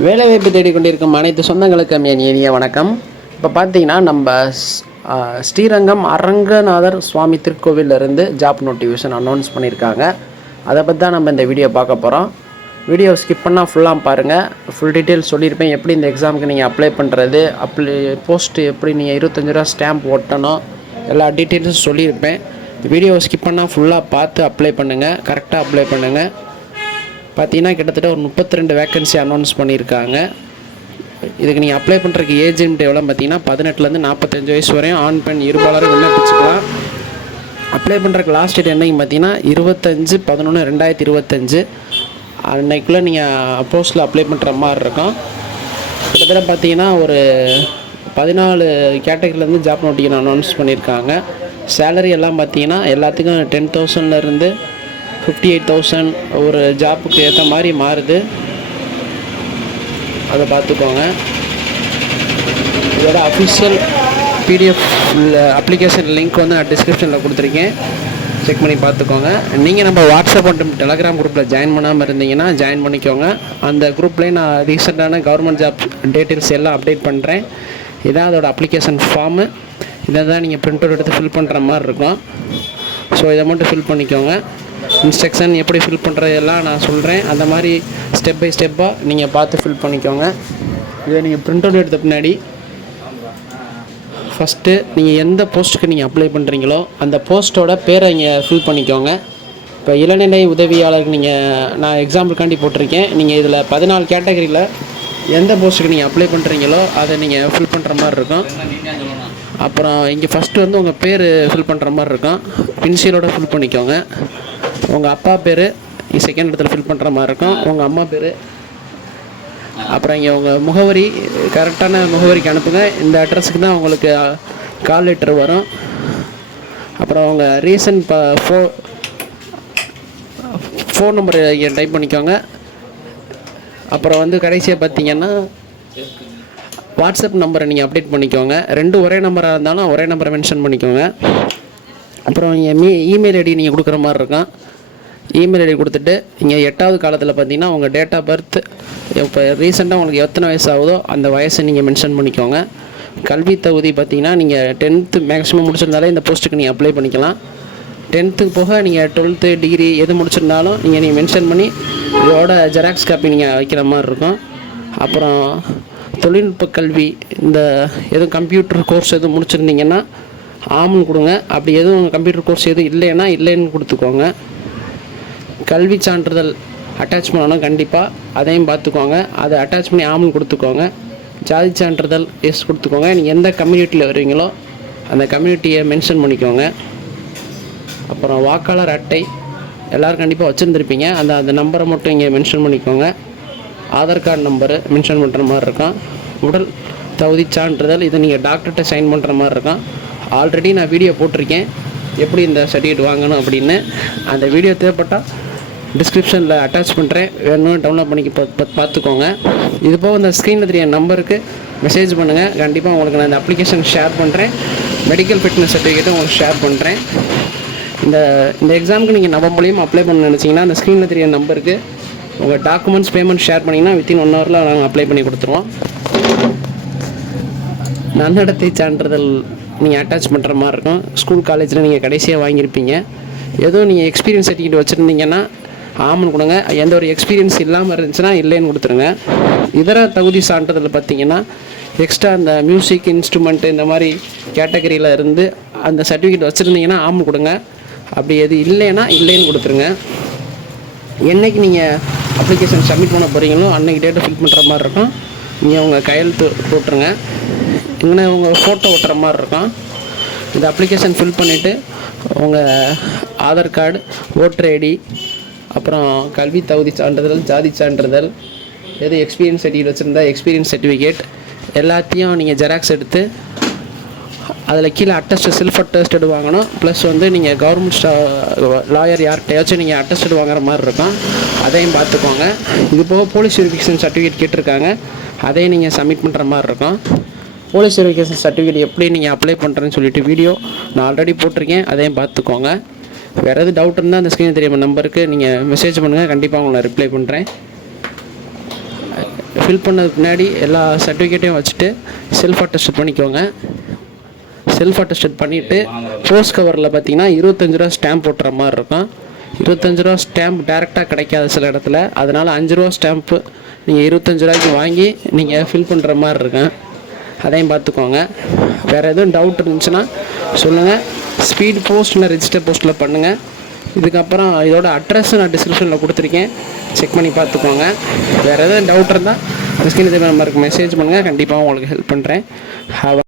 வேலைவாய்ப்பு தேடிக்கொண்டிருக்கும் அனைத்து சொந்தங்களுக்கும் என் இனிய வணக்கம். இப்போ பார்த்தீங்கன்னா நம்ம ஸ்ரீரங்கம் அரங்கநாதர் சுவாமி திருக்கோவிலிருந்து ஜாப் நோட்டிஃபிகேஷன் அனௌன்ஸ் பண்ணியிருக்காங்க. அதை பற்றி தான் நம்ம இந்த வீடியோ பார்க்க போகிறோம். வீடியோ ஸ்கிப் பண்ணால் ஃபுல்லாக பாருங்கள். ஃபுல் டீட்டெயில்ஸ் சொல்லியிருப்பேன். எப்படி இந்த எக்ஸாமுக்கு நீங்கள் அப்ளை பண்ணுறது, போஸ்ட்டு எப்படி நீங்கள் 25 ரூபா ஸ்டாம்ப் ஒட்டணும், எல்லா டீட்டெயில்ஸும் சொல்லியிருப்பேன். வீடியோ ஸ்கிப் பண்ணால் ஃபுல்லாக பார்த்து அப்ளை பண்ணுங்கள். கரெக்டாக அப்ளை பண்ணுங்கள். பார்த்தீங்கன்னா கிட்டத்தட்ட ஒரு 32 வேக்கன்சி அனௌன்ஸ் பண்ணியிருக்காங்க. இதுக்கு நீங்கள் அப்ளை பண்ணுறதுக்கு ஏஜென்ட் எவ்வளோ பார்த்தீங்கன்னா 18லேருந்து 45 வயசு வரையும் ஆண் பெண் இருபாலரும் விண்ணப்பிச்சுக்கலாம். அப்ளை பண்ணுறதுக்கு லாஸ்ட் டேட் என்னைக்கு பார்த்தீங்கன்னா 25/11/2025 அன்னைக்குள்ளே நீங்கள் போஸ்ட்டில் அப்ளை பண்ணுற மாதிரி இருக்கும். கிட்டத்தட்ட பார்த்தீங்கன்னா ஒரு 14 கேட்டகரியிலேருந்து ஜாப் நோட்டிஃபிகேஷன் அனௌன்ஸ் பண்ணியிருக்காங்க. சேலரி எல்லாம் பார்த்தீங்கன்னா எல்லாத்துக்கும் 10,000லேருந்து 58,000 ஒரு ஜாப்புக்கு ஏற்ற மாதிரி மாறுது. அதை பார்த்துக்கோங்க. இதோட அஃபிஷியல் பிடிஎஃப் அப்ளிகேஷன் லிங்க் வந்து நான் டிஸ்கிரிப்ஷனில் கொடுத்துருக்கேன். செக் பண்ணி பார்த்துக்கோங்க. நீங்கள் நம்ம வாட்ஸ்அப் மற்றும் டெலகிராம் குரூப்பில் ஜாயின் பண்ணாமல் இருந்தீங்கன்னா ஜாயின் பண்ணிக்கோங்க. அந்த குரூப்லேயே நான் ரீசெண்டான கவர்மெண்ட் ஜாப் டீட்டெயில்ஸ் எல்லாம் அப்டேட் பண்ணுறேன். இதான் அதோட அப்ளிகேஷன் ஃபார்மு. இதை தான் நீங்கள் பிரிண்ட் அவுட் எடுத்து ஃபில் பண்ணுற மாதிரி இருக்கும். ஸோ இதை மட்டும் ஃபில் பண்ணிக்கோங்க. இன்ஸ்ட்ரக்ஷன் எப்படி ஃபில் பண்ணுறதெல்லாம் நான் சொல்கிறேன். அந்த மாதிரி ஸ்டெப் பை ஸ்டெப்பாக நீங்கள் பார்த்து ஃபில் பண்ணிக்கோங்க. இதை நீங்கள் பிரிண்ட் அவுட் எடுத்த பின்னாடி ஃபஸ்ட்டு நீங்கள் எந்த போஸ்ட்டுக்கு நீங்கள் அப்ளை பண்ணுறீங்களோ அந்த போஸ்ட்டோட பேரை இங்கே ஃபில் பண்ணிக்கோங்க. இப்போ இளநிலை உதவியாளருக்கு நான் எக்ஸாம்பிளுக்காண்டி போட்டிருக்கேன். நீங்கள் இதில் 14 கேட்டகரியில் எந்த போஸ்ட்டுக்கு நீங்கள் அப்ளை பண்ணுறீங்களோ அதை நீங்கள் ஃபில் பண்ணுற மாதிரி இருக்கும். அப்புறம் இங்கே ஃபஸ்ட்டு வந்து உங்கள் பேர் ஃபில் பண்ணுற மாதிரி இருக்கும். இனிஷியலோட ஃபில் பண்ணிக்கோங்க. உங்கள் அப்பா பேர் செகண்ட் இடத்துல ஃபில் பண்ணுற மாதிரி இருக்கும். உங்கள் அம்மா பேர், அப்புறம் இங்கே உங்கள் முகவரி கரெக்டான முகவரிக்கு அனுப்புங்க. இந்த அட்ரஸுக்கு தான் உங்களுக்கு கால் லெட்டர் வரும். அப்புறம் உங்கள் ரீசன்ட் ஃபோன் நம்பர் இங்கே டைப் பண்ணிக்கோங்க. அப்புறம் வந்து கடைசியாக பார்த்தீங்கன்னா வாட்ஸ்அப் நம்பரை நீங்கள் அப்டேட் பண்ணிக்கோங்க. ரெண்டும் ஒரே நம்பராக இருந்தாலும் ஒரே நம்பரை மென்ஷன் பண்ணிக்கோங்க. அப்புறம் இங்கே இமெயில் ஐடி நீங்கள் கொடுக்குற மாதிரி இருக்கும். இமெயில் ஐடி கொடுத்துட்டு இங்கே 8வது காலத்தில் பார்த்தீங்கன்னா உங்கள் டேட் ஆஃப் பர்த், இப்போ ரீசெண்டாக உங்களுக்கு எத்தனை வயசு ஆகுதோ அந்த வயசை நீங்கள் மென்ஷன் பண்ணிக்கோங்க. கல்வி தகுதி பார்த்தீங்கன்னா நீங்கள் 10th மேக்ஸிமம் முடிச்சிருந்தாலே இந்த போஸ்ட்டுக்கு நீங்கள் அப்ளை பண்ணிக்கலாம். 10th போக நீங்கள் 12th டிகிரி எது முடிச்சிருந்தாலும் நீங்கள் மென்ஷன் பண்ணி இதோட ஜெராக்ஸ் காப்பி நீங்கள் வைக்கிற மாதிரி இருக்கும். அப்புறம் தொழில்நுட்ப கல்வி, இந்த எதுவும் கம்ப்யூட்டர் கோர்ஸ் எதுவும் முடிச்சிருந்தீங்கன்னா ஆம்னு கொடுங்க. அப்படி எதுவும் கம்ப்யூட்டர் கோர்ஸ் எதுவும் இல்லைன்னா இல்லைன்னு கொடுத்துக்கோங்க. கல்வி சான்றிதழ் அட்டாச் பண்ணணும் கண்டிப்பாக, அதையும் பார்த்துக்கோங்க. அதை அட்டாச் பண்ணி ஆம்னு கொடுத்துக்கோங்க. ஜாதி சான்றிதழ் எஸ் கொடுத்துக்கோங்க. நீங்கள் எந்த கம்யூனிட்டியில் வருவீங்களோ அந்த கம்யூனிட்டியை மென்ஷன் பண்ணிக்கோங்க. அப்புறம் வாக்காளர் அட்டை எல்லோரும் கண்டிப்பாக வச்சுருந்துருப்பீங்க. அந்த நம்பரை மட்டும் இங்கே மென்ஷன் பண்ணிக்கோங்க. ஆதார் கார்டு நம்பரு மென்ஷன் பண்ணுற மாதிரி இருக்கும். உடல் தகுதி சான்றிதழ் இதை நீங்கள் டாக்டர்கிட்ட சைன் பண்ணுற மாதிரி இருக்கும். ஆல்ரெடி நான் வீடியோ போட்டிருக்கேன் எப்படி இந்த சர்டிஃபிகேட் வாங்கணும் அப்படின்னு. அந்த வீடியோ தேவைப்பட்டால் டிஸ்கிரிப்ஷனில் அட்டாச் பண்ணுறேன், வேணும் டவுன்லோட் பண்ணி பார்த்துக்கோங்க. இது போக இந்த ஸ்க்ரீனில் தெரிய நம்பருக்கு மெசேஜ் பண்ணுங்கள். கண்டிப்பாக உங்களுக்கு நான் இந்த அப்ளிகேஷன் ஷேர் பண்ணுறேன். மெடிக்கல் ஃபிட்னஸ் சர்டிஃபிகேட்டும் உங்களுக்கு ஷேர் பண்ணுறேன். இந்த எக்ஸாமுக்கு நீங்கள் நம்ம மூலியமாக அப்ளை பண்ண நினச்சிங்கன்னா அந்த ஸ்க்ரீனில் தெரிய நம்பருக்கு உங்கள் டாக்குமெண்ட்ஸ் பேமெண்ட் ஷேர் பண்ணிங்கன்னா வித்தின் 1 ஹவரில் நாங்கள் அப்ளை பண்ணி கொடுத்துருவோம். நன்னடத்தை சான்றிதழ் நீங்கள் அட்டாச் பண்ணுற மாதிரி இருக்கும். ஸ்கூல் காலேஜில் நீங்கள் கடைசியாக வாங்கியிருப்பீங்க. ஏதோ நீங்கள் எக்ஸ்பீரியன்ஸ் சர்டிஃபிகேட் வச்சுருந்தீங்கன்னா ஆமன் கொடுங்க. எந்த ஒரு எக்ஸ்பீரியன்ஸ் இல்லாமல் இருந்துச்சுன்னா இல்லைன்னு கொடுத்துருங்க. இதர தகுதி சான்றிதழ் பார்த்தீங்கன்னா எக்ஸ்ட்ரா அந்த மியூசிக் இன்ஸ்ட்ருமெண்ட்டு இந்த மாதிரி கேட்டகரியில் இருந்து அந்த சர்டிஃபிகேட் வச்சுருந்தீங்கன்னா ஆமன் கொடுங்க. அப்படி எது இல்லைன்னா இல்லைன்னு கொடுத்துருங்க. என்றைக்கு நீங்கள் அப்ளிகேஷன் சப்மிட் பண்ண போகிறீங்களோ அன்றைக்கி டேட்டை ஃபில் பண்ணுற மாதிரி இருக்கும். நீங்கள் உங்கள் கையெழுத்து போட்டுருங்க. இங்கே உங்கள் ஃபோட்டோ ஓட்டுற மாதிரி இருக்கும். இந்த அப்ளிகேஷன் ஃபில் பண்ணிவிட்டு உங்கள் ஆதார் கார்டு, ஓட்டர் ஐடி, அப்புறம் கல்வி தகுதி சான்றிதழ், ஜாதி சான்றிதழ், எது எக்ஸ்பீரியன்ஸ் சர்டிஃபிகேட் வச்சுருந்தா எக்ஸ்பீரியன்ஸ் சர்டிஃபிகேட் எல்லாத்தையும் நீங்கள் ஜெராக்ஸ் எடுத்து அதில் கீழே அட்டஸ்டு செல்ஃப் அட்டஸ்டடு வாங்கணும். ப்ளஸ் வந்து நீங்கள் கவர்மெண்ட் லாயர் யார்கிட்டையாச்சும் நீங்கள் அட்டஸ்டடு வாங்குற மாதிரி இருக்கும். அதையும் பார்த்துக்கோங்க. இது போக போலீஸ் வெரிஃபிகேஷன் சர்டிஃபிகேட் கேட்டிருக்காங்க. அதையும் நீங்கள் சப்மிட் பண்ணுற மாதிரி இருக்கும். போலீஸ் வெரிஃபிகேஷன் சர்டிஃபிகேட் எப்படி நீங்கள் அப்ளை பண்ணுறேன்னு சொல்லிட்டு வீடியோ நான் ஆல்ரெடி போட்டிருக்கேன். அதையும் பார்த்துக்கோங்க. வேறு எது டவுட் இருந்தால் அந்த ஸ்க்ரீன் தெரியாமல் நம்பருக்கு நீங்கள் மெசேஜ் பண்ணுங்கள். கண்டிப்பாக உங்களை ரிப்ளை பண்ணுறேன். ஃபில் பண்ணதுக்கு பின்னாடி எல்லா சர்டிஃபிகேட்டையும் வச்சுட்டு செல்ஃப் அட்டஸ்டட் பண்ணிக்கோங்க. செல்ஃப் அட்டஸ்டட் பண்ணிவிட்டு போஸ்ட் கவரில் பார்த்தீங்கன்னா 25 ரூபா ஸ்டாம்ப் போட்டுற மாதிரி இருக்கும். 25 ரூபா ஸ்டாம்ப் டேரெக்டாக கிடைக்காது சில இடத்துல, அதனால் 5 ரூபா ஸ்டாம்ப்பு நீங்கள் 25 ரூபாய்க்கு வாங்கி நீங்கள் ஃபில் பண்ணுற மாதிரி இருக்கும். அதையும் பார்த்துக்கோங்க. வேறு எதுவும் டவுட் இருந்துச்சுன்னா சொல்லுங்கள். ஸ்பீட் போஸ்ட் இல்லை ரெஜிஸ்டர் போஸ்ட்டில் பண்ணுங்கள். இதுக்கப்புறம் இதோட அட்ரஸ் நான் டிஸ்கிரிப்ஷனில் கொடுத்துருக்கேன், செக் பண்ணி பார்த்துக்கோங்க. வேறு எதுவும் டவுட் இருந்தால் ஸ்கிரீன் நம்பருக்கு மெசேஜ் பண்ணுங்கள், கண்டிப்பாக உங்களுக்கு ஹெல்ப் பண்ணுறேன். ஹாவ்